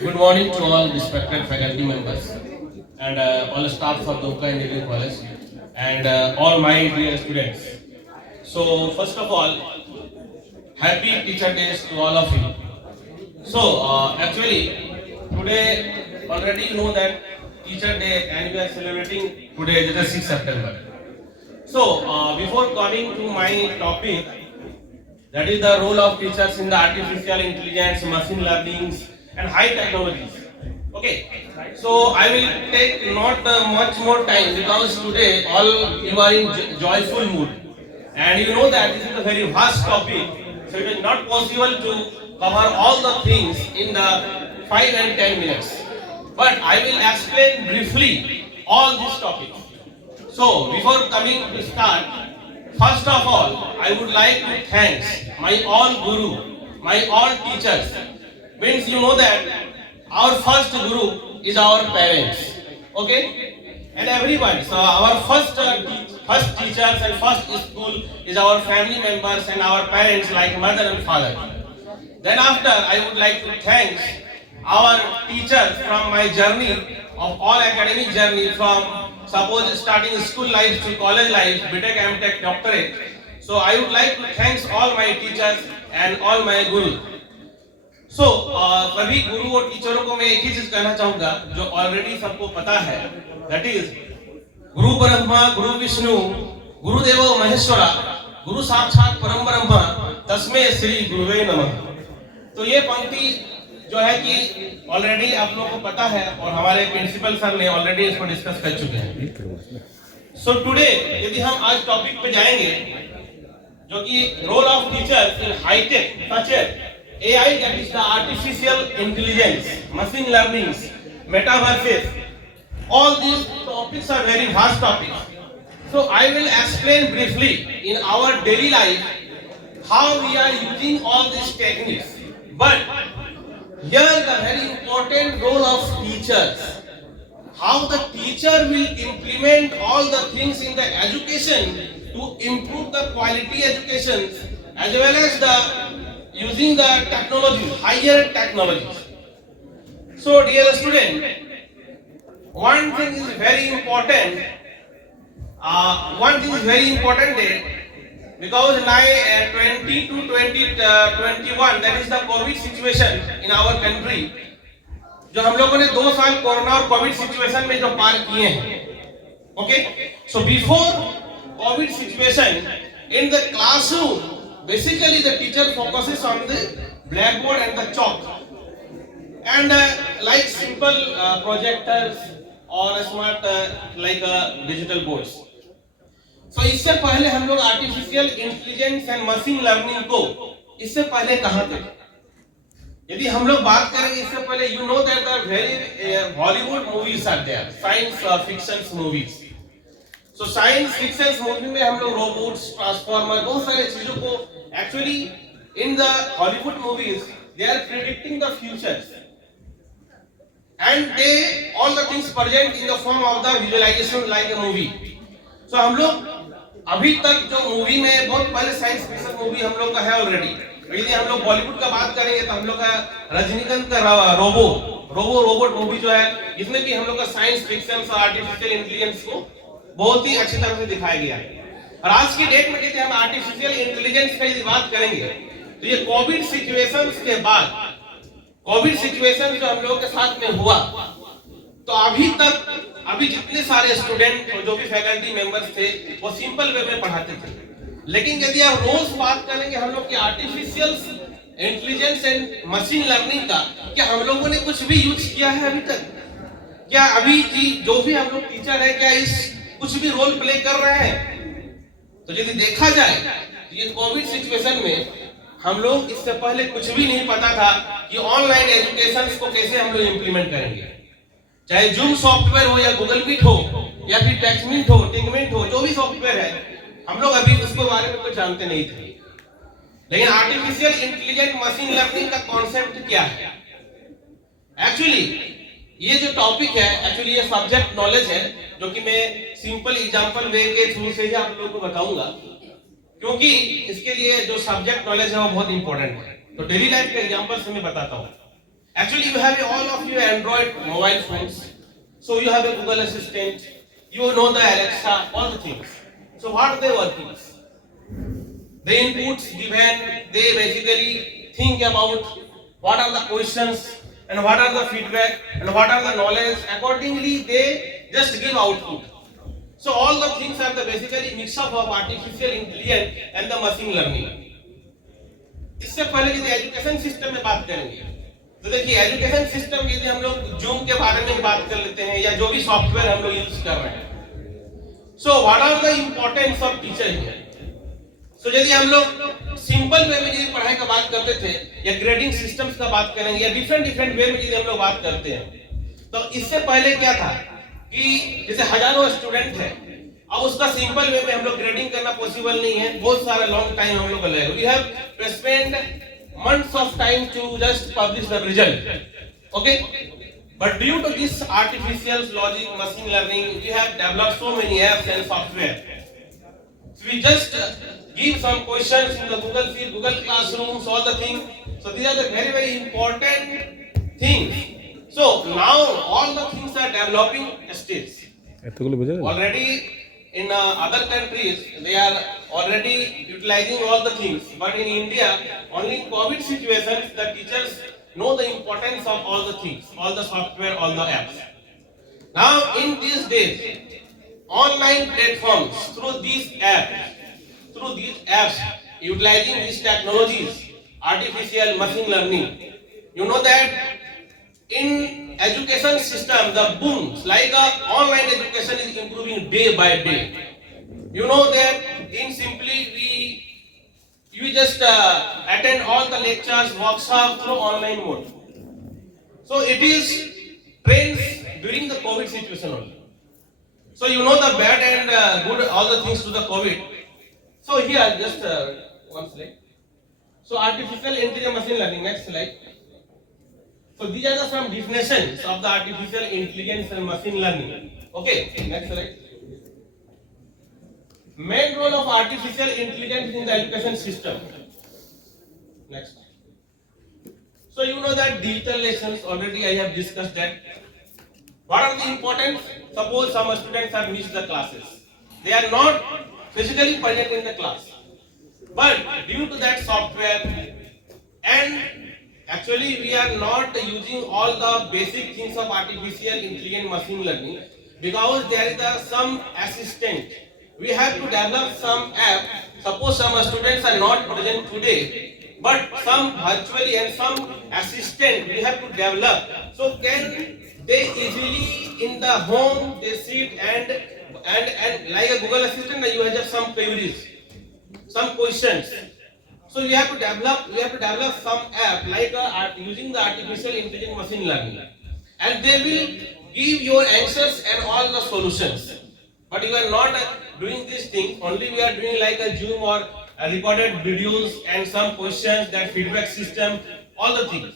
Good morning to all respected faculty members and all staff of Doka Engineering College and all my dear students. So first of all, happy Teacher Days to all of you. So actually today already you know that Teacher Day and we are celebrating today the 6th September. So before coming to my topic, that is the role of teachers in the artificial intelligence, machine learning, and high technologies. Okay, so I will take not much more time because today all you are in joyful mood, and you know that this is a very vast topic, so it is not possible to cover all the things in the 5 and 10 minutes. But I will explain briefly all these topics. So before coming to start, first of all, I would like to thank my all guru, my all teachers. Means you know that our first guru is our parents. Okay? And everyone. So our first teachers and first school is our family members and our parents like mother and father. Then after, I would like to thank our teachers from my journey of all academic journey from suppose starting school life to college life, BTech, MTech, doctorate. So I would like to thank all my teachers and all my guru. So सभी गुरु और टीचरों को मैं एक ही चीज कहना चाहूंगा जो ऑलरेडी सबको पता है, दैट इज गुरु ब्रह्मा गुरु विष्णु गुरुदेवो महेश्वरा गुरु साक्षात परम ब्रह्म तस्मै श्री गुरुवे नमः। तो ये पंक्ति जो है कि ऑलरेडी आप लोगों को पता है और हमारे प्रिंसिपल सर ने ऑलरेडी इसको डिस्कस कर चुके हैं। सो टुडे यदि हम आज टॉपिक पे जाएंगे जो कि role of teacher in hi-tech such AI, that is the artificial intelligence, machine learning, metaverses, all these topics are very vast topics. So I will explain briefly in our daily life how we are using all these techniques. But here the very important role of teachers, how the teacher will implement all the things in the education to improve the quality education as well as the using the technology, higher technologies. So dear student, one thing is very important. Because now 20 to 2021, that is the COVID situation in our country. जो हम लोगों ने 2 साल corona और Covid situation में जो पार किए हैं, okay? So before COVID situation in the classroom, basically the teacher focuses on the blackboard and the chalk and like simple projectors or smart like digital boards. So इससे पहले हम लोग artificial intelligence and machine learning को इससे पहले कहाँ थे? यदि हम लोग बात करेंगे इससे पहले, you know that the very Hollywood movies are there, science fictions movies. So science fiction movie में हम लोग रोबोट्स, ट्रांसफॉर्मर, बहुत सारे चीजों को actually in the Hollywood movies they are predicting the futures and they all the things present in the form of the visualization like a movie. So हम लोग अभी तक जो मूवी में बहुत पहले साइंस फिक्शन मूवी हम लोग का है ऑलरेडी. यदि हम लोग बॉलीवुड का बात करेंगे तो हम लोग का रजनीकांत का रोबोट मूवी जो है, इसमें भी हम लोग का साइंस फिक्शन और आर्टिफिशियल इंटेलिजेंस को बहुत ही अच्छी तरह से दिखाया गया है. और आज की डेट में यदि हम आर्टिफिशियल इंटेलिजेंस की बात करेंगे तो ये कोविड सिचुएशंस के बाद, कोविड सिचुएशन जो हम लोगों के साथ में हुआ, तो अभी जितने सारे स्टूडेंट जो भी फैकल्टी मेंबर्स थे वो सिंपल वे में पढ़ाते थे. लेकिन यदि आप रोज बात करेंगे हम लोग की artificial intelligence and machine learning का, क्या हम लोगों ने कुछ भी यूज किया है अभी तक? क्या अभी जो भी हम लोग टीचर है क्या इस कुछ भी रोल प्ले कर रहे हैं? तो यदि देखा जाए तो ये कोविड सिचुएशन में हम लोग इससे पहले कुछ भी नहीं पता था कि ऑनलाइन एजुकेशन को कैसे हम लोग इंप्लीमेंट करेंगे. चाहे जूम सॉफ्टवेयर हो या गूगल मीट हो या फिर टेक्समीट हो, टिंगमिट हो, जो भी सॉफ्टवेयर है हम लोग अभी उसके बारे में कुछ जानते नहीं थे. लेकिन आर्टिफिशियल इंटेलिजेंट मशीन लर्निंग का कॉन्सेप्ट क्या है? एक्चुअली ये जो टॉपिक है, एक्चुअली ये सब्जेक्ट नॉलेज है जो कि मैं सिंपल एग्जांपल वे के थ्रू से ही आप लोगों को बताऊंगा, क्योंकि इसके लिए जो सब्जेक्ट नॉलेज है वो बहुत इंपॉर्टेंट है. तो डेली लाइफ के एग्जांपल से मैं बताता हूँ. Actually, you have all of you Android mobile phones. So you have a Google Assistant. You know the Alexa, all the things. So what are they working? The inputs given, they basically think about what are the questions and what are the feedback and what are the knowledge. Accordingly, they just give output. So all the things are the basically mix up of artificial intelligence and the machine learning. इससे पहले यदि education system में बात करेंगे तो देखिए education system यदि हम लोग जूम के बारे में बात कर लेते हैं या जो भी सॉफ्टवेयर हम लोग यूज कर रहे हैं so what are the importance of teacher here so यदि हम लोग सिंपल वे में यदि पढ़ाई का बात करते थे या ग्रेडिंग सिस्टम्स का बात करेंगे या डिफरेंट डिफरेंट वे में यदि हम लोग बात करते हैं तो इससे पहले क्या था कि जैसे हजारों स्टूडेंट है अब उसका सिंपल वे में हम लोग ग्रेडिंग करना पॉसिबल नहीं है बहुत सारा लॉन्ग टाइम हम लोग को लगेगा we have to spend months of time to just publish the result okay but due to this artificial logic machine learning we have developed so many apps and software so we just give some questions in the Google Sheet Google Classrooms all the things so these are the very very important things so now all the things are developing stages already in other countries they are already utilizing all the things but in India only in COVID situations the teachers know the importance of all the things all the software all the apps now in these days online platforms through these apps utilizing these technologies artificial machine learning you know that in education system the booms like online education is improving day by day you know that in simply you just attend all the lectures workshops through online mode so it is trends during the COVID situation only so you know the bad and good all the things to the COVID so here just one slide so artificial intelligence machine learning next slide so these are the some definitions of the artificial intelligence and machine learning. Okay, next slide. Main role of artificial intelligence in the education system. Next. So you know that digital lessons already I have discussed that. What are the importance? Suppose some students have missed the classes. They are not physically present in the class. But due to that software and actually we are not using all the basic things of artificial intelligence machine learning because there is some assistant we have to develop some app suppose some students are not present today but some virtually and some assistant we have to develop so can they easily in the home they sit and like a Google Assistant you have some queries some questions so we have to develop some app like using the artificial intelligence machine learning and they will give your answers and all the solutions but you are not doing this thing only we are doing like a Zoom or recorded videos and some questions that feedback system all the things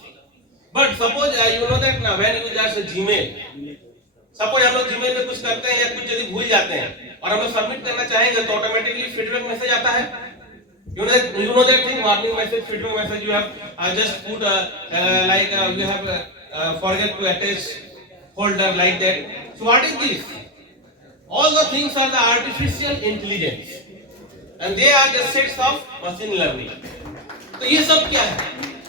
but suppose you know that now when you just Gmail suppose हम लोग Gmail में कुछ करते हैं या कुछ यदि भूल जाते हैं और हम लोग सबमिट करना चाहेंगे तो ऑटोमेटिकली फीडबैक मैसेज आता है you know that thing warning message feedback message you have just put you have forget to attach folder like that so what is this all the things are the artificial intelligence and they are the sets of machine learning तो ये सब क्या है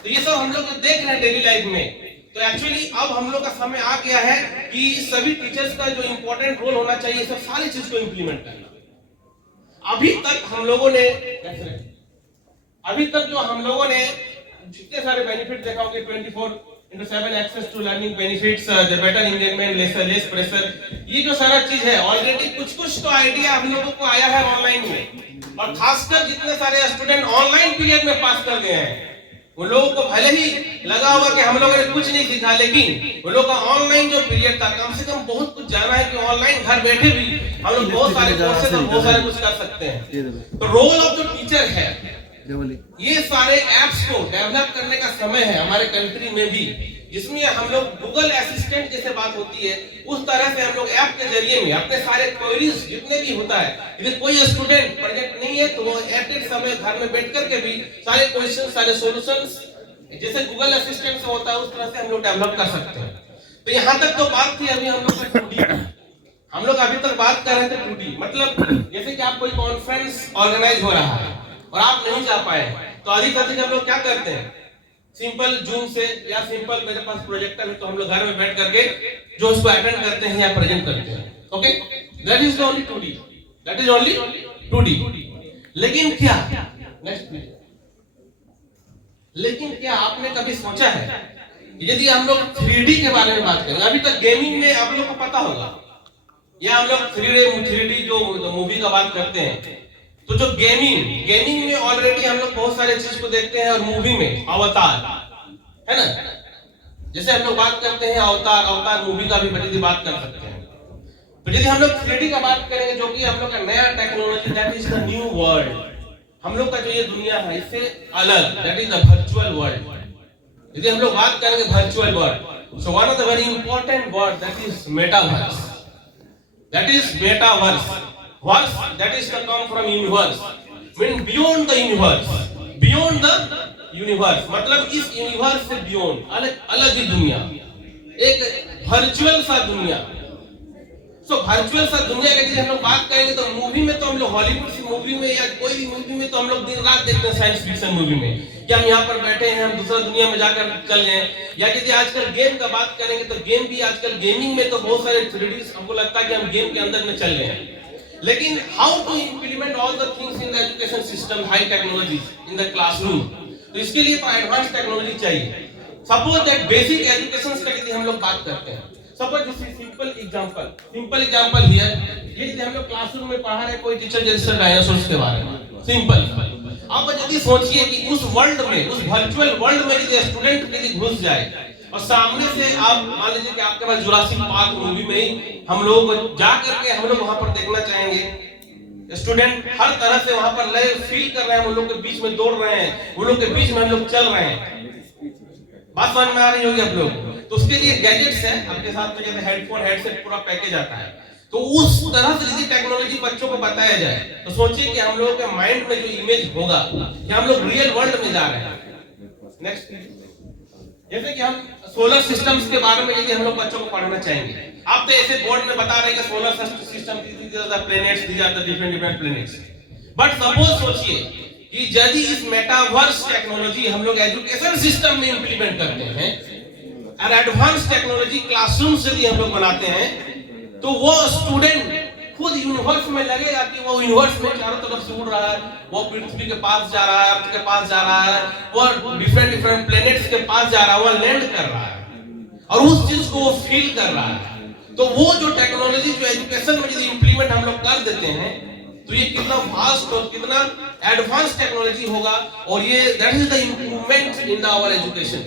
तो ये सब हम लोग देख रहे हैं डेली लाइफ में तो एक्चुअली अब हम लोग का समय आ गया है कि सभी टीचर्स का जो इंपॉर्टेंट रोल होना चाहिए सब सारी चीज को इंप्लीमेंट करना अभी तक हम लोगों ने जो हम लोगों ने जितने सारे बेनिफिट देखा होंगे 24/7 access to learning benefits the better engagement less pressure ये जो सारा चीज है ऑलरेडी कुछ तो आइडिया हम लोगों को आया है ऑनलाइन में और खासकर जितने सारे स्टूडेंट ऑनलाइन पीरियड में पास कर गए हैं उन लोगों को भले ही लगा होगा कि हम लोगों ने कुछ नहीं सीखा लेकिन उन लोगों का ऑनलाइन जो पीरियड था कम से कम बहुत कुछ जाना है कि ऑनलाइन घर बैठे भी हम लोग बहुत सारे कोर्सेज और बहुत सारे कुछ कर सकते हैं तो रोल ऑफ जो टीचर है ये सारे एप्स को डेवलप करने का समय है हमारे कंट्री में भी जिसमें हम लोग गूगल असिस्टेंट जैसे बात होती है उस तरह से हम लोग ऐप के जरिए में अपने सारे क्वेरीज जितने भी होता है यदि कोई स्टूडेंट प्रोजेक्ट नहीं है तो वो एट समय घर में बैठ करके भी सारे क्वेश्चन सारे सॉल्यूशंस जैसे गूगल असिस्टेंट से होता है उस तरह से हम लोग डेवलप कर सकते हैं। तो यहाँ तक तो बात थी अभी हम लोग का 2D। हम लोग अभी तक बात कर रहे थे 2D, मतलब जैसे कि आप कोई कॉन्फ्रेंस ऑर्गेनाइज हो रहा है और आप नहीं जा पाए, तो अधिक से अधिक हम लोग क्या करते हैं, सिंपल जूम से या सिंपल मेरे पास प्रोजेक्टर है तो हम लोग घर में बैठ करके जो उसको अटेंड करते हैं या प्रेजेंट करते हैं। Okay, that is only 2D, that is only 2D। लेकिन क्या, नेक्स्ट प्लीज, लेकिन क्या आपने कभी सोचा है यदि हम लोग 3D के बारे में बात करें, अभी तक गेमिंग में आप लोग को पता होगा, या हम लोग 3D जो मूवी का बात करते हैं, तो जो गेमिंग में ऑलरेडी हम लोग बहुत सारे चीज को देखते हैं, और मूवी में अवतार है ना, जैसे हम लोग बात करते हैं अवतार मूवी का भी बड़ी बात कर सकते हैं। तो यदि हम लोग 3D का बात करेंगे, जो कि हम लोग का नया technology, that is the new world, हम लोग का जो ये दुनिया है इससे अलग, that is the virtual world. यदि हम लोग बात करेंगे virtual world, so one of the very important word that is metaverse, that is metaverse. Verse that is the come from universe, mean beyond the universe, beyond the universe, मतलब इस universe से beyond, अलग ही दुनिया, एक virtual सा दुनिया। So virtual सा दुनिया की यदि हम लोग बात करेंगे तो मूवी में तो हम लोग हॉलीवुड की मूवी में या कोई भी मूवी में तो हम लोग दिन रात देखते हैं साइंस फिक्शन मूवी में कि हम यहाँ पर बैठे हैं, हम दूसरा दुनिया में जाकर चल गए। या यदि आजकल गेम का बात करेंगे तो गेम भी आजकल गेमिंग में तो बहुत सारे 3D हमको लगता है कि हम गेम के अंदर में चल गए हैं। लेकिन how to implement all the things in the education system, high technology in the classroom, तो इसके लिए तो एडवांस टेक्नोलॉजी चाहिए। सपोज दैट बेसिक एजुकेशन का यदि हम लोग बात करते हैं, suppose this is simple example here, ये यदि हम लोग क्लासरूम में पढ़ा रहे कोई टीचर जैसे डायनासोर्स के बारे में, सिंपल। अब यदि सोचिए कि उस वर्ल्ड में, उस वर्चुअल वर्ल्ड में यदि स्टूडेंट यदि घुस जाए और सामने से आप मान लीजिए कि आपके पास जुरासिक पार्क मूवी में ही हम लोग जा करके हम लोग वहां पर देखना चाहेंगे, स्टूडेंट हर तरह से वहां पर लय फील कर रहे हैं, वो लोग के बीच में दौड़ रहे हैं, वो लोग के बीच में हम लोग चल रहे हैं। बात समझ में आ रही होगी आप लोग? तो उसके लिए गैजेट्स है आपके साथ में, जैसे हेडफोन, हेडसेट, पूरा पैकेज आता है। तो उस तरह से यदि टेक्नोलॉजी बच्चों को बताया जाए तो सोचिए कि हम लोगों के माइंड में जो इमेज होगा कि हम लोग रियल वर्ल्ड में जा रहे हैं। नेक्स्ट, जैसे कि हम सोलर सिस्टम्स के बारे में यदि हम लोग बच्चों को पढ़ाना चाहेंगे, आप तो ऐसे बोर्ड में बता रहे हैं कि solar system, these are the planets, these are the different planets, but suppose सोचिए कि यदि इस मेटावर्स टेक्नोलॉजी हम लोग एजुकेशन सिस्टम में इंप्लीमेंट करते हैं और एडवांस टेक्नोलॉजी क्लासरूम से भी हम लोग बनाते हैं, तो वो स्टूडेंट खुद यूनिवर्स में लगेगा कि वो यूनिवर्स में चारों तरफ से उड़ रहा है, वो पृथ्वी के पास जा रहा है, अर्थ के पास जा रहा है, वो डिफरेंट प्लैनेट्स के पास जा रहा है, वो लैंड कर रहा है और उस चीज को वो फील कर रहा है। तो वो जो टेक्नोलॉजी जो एजुकेशन में यदि इंप्लीमेंट हम लोग कर देते हैं तो ये कितना फास्ट और कितना एडवांस टेक्नोलॉजी होगा, और ये that is the improvement in our education.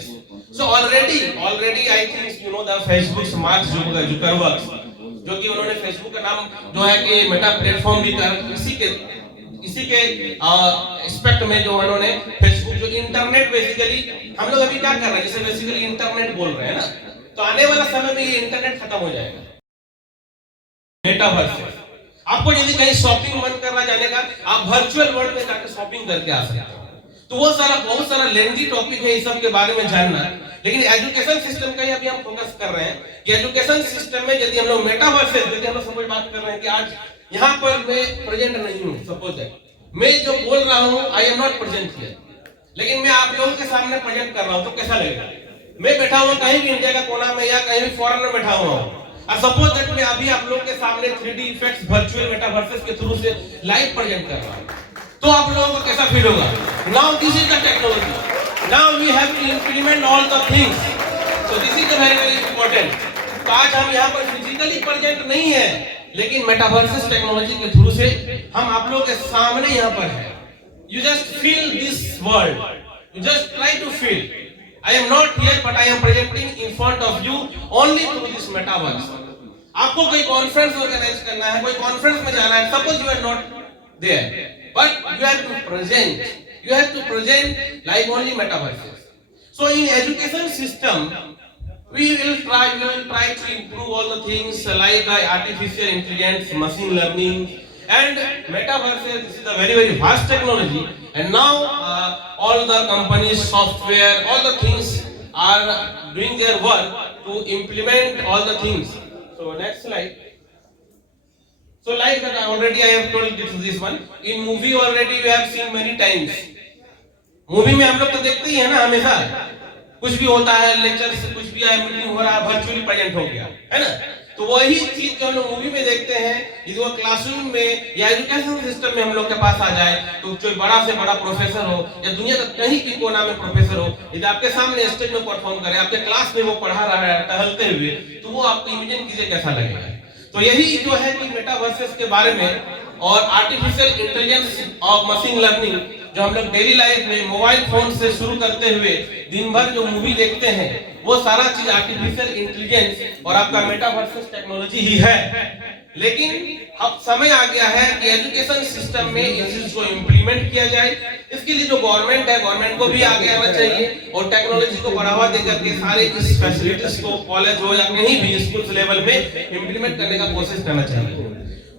So already I think you know the Facebook Mark Zuckerberg, जो कि उन्होंने फेसबुक का नाम जो है कि मेटा प्लेटफॉर्म भी कर, इसी के एस्पेक्ट में जो उन्होंने फेसबुक जो इंटरनेट बेसिकली हम लोग अभी क्या कर रहे हैं, जैसे बेसिकली इंटरनेट बोल रहे हैं ना, तो आने वाला समय में ये इंटरनेट खत्म हो जाएगा। मेटावर्स, आपको यदि कहीं शॉपिंग मन कर रहा जाने का, आप वर्चुअल वर्ल्ड में जाकर शॉपिंग करके आ सकते हैं। तो वो बहुत सारा लेंथी टॉपिक है इस सब के बारे में जानना, लेकिन एजुकेशन सिस्टम का ही अभी हम फोकस कर रहे हैं कि एजुकेशन सिस्टम में यदि हम लोग मेटावर्स है, यदि हम लोग समझ बात कर रहे हैं कि आज यहाँ पर मैं प्रेजेंट नहीं हूँ, सपोज दैट मैं जो बोल रहा हूँ I am not present here, लेकिन मैं आप लोगों के सामने प्रेजेंट कर रहा हूँ, तो कैसा लगेगा? मैं बैठा हुआ कहीं भी इंडिया का कोना में या कहीं भी फॉरेन में बैठा हुआ हूँ, और सपोज दैट मैं अभी आप लोगों के सामने 3D इफेक्ट्स वर्चुअल मेटावर्सेस के थ्रू से लाइव प्रेजेंट कर रहा हूँ, तो आप लोगों को कैसा फील होगा? Now this is the technology, now we have to implement all the things, so this is the very important. तो आज हम यहाँ पर फिजिकली प्रेजेंट नहीं है, लेकिन मेटावर्सेस टेक्नोलॉजी के थ्रू से हम आप लोगों के सामने यहाँ पर है। You just feel this world, you just try to feel I am not here but I am presenting in front of you only through this metaverse. आपको कोई कॉन्फ्रेंस ऑर्गेनाइज करना है, कोई कॉन्फ्रेंस में जाना है, suppose you are not there but you have to present like only metaverse. So in education system we will try to improve all the things like artificial intelligence, machine learning and metaverse. This is a very vast technology, and now all the companies, software, all the things are doing their work to implement all the things. So next slide. So like that already I have told this one. In movie already you have seen many times. Movie में हम लोग तो देखते ही है ना हमेशा, कुछ भी होता है, लेक्चर से कुछ भी है, मीटिंग हो रहा है, वर्चुअली प्रेजेंट हो गया है ना। तो वही चीज जो हम लोग मूवी में देखते हैं, यदि वो क्लासरूम में या एजुकेशन सिस्टम में हम लोग के पास आ जाए, तो जो बड़ा से बड़ा प्रोफेसर हो या दुनिया का कहीं भी कोना में प्रोफेसर हो, यदि आपके सामने स्टेज में परफॉर्म करे, आपके क्लास में वो पढ़ा रहा है टहलते हुए, तो वो आपको इमेजिन कीजिए कैसा लगेगा। तो यही जो है कि मेटावर्सेस के बारे में और आर्टिफिशियल इंटेलिजेंस और मशीन लर्निंग जो हम लोग डेली लाइफ में मोबाइल फोन से शुरू करते हुए दिन भर जो मूवी देखते हैं, वो सारा चीज आर्टिफिशियल इंटेलिजेंस और आपका मेटावर्सेस टेक्नोलॉजी ही है। लेकिन अब समय आ गया है कि एजुकेशन सिस्टम में इस चीज को इम्प्लीमेंट किया जाए। इसके लिए जो गवर्नमेंट है, गवर्नमेंट को भी आगे आना चाहिए और टेक्नोलॉजी को बढ़ावा देकर के सारे इस फैसिलिटीज को कॉलेज हो या कहीं भी स्कूल लेवल में इम्प्लीमेंट करने का कोशिश करना चाहिए।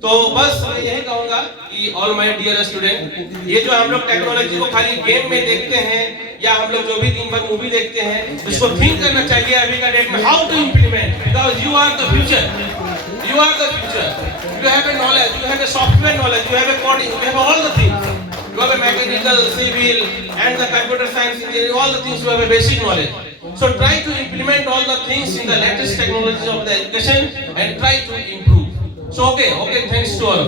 तो बस मैं यही कहूंगा कि ऑल माय डियर स्टूडेंट, ये जो हम लोग टेक्नोलॉजी को खाली गेम में देखते हैं या हम लोग जो भी दिन भर मूवी देखते हैं, इसको थिंक करना चाहिए अभी का डेट में how to implement, because you are the future, you are the future, you have a knowledge, you have a software knowledge, you have a coding, you have all the things, you have a mechanical, civil and the computer science engineering, all the things you have a basic knowledge. So try to implement all the things in the latest technologies of the education and try to improve. So okay, thanks to all.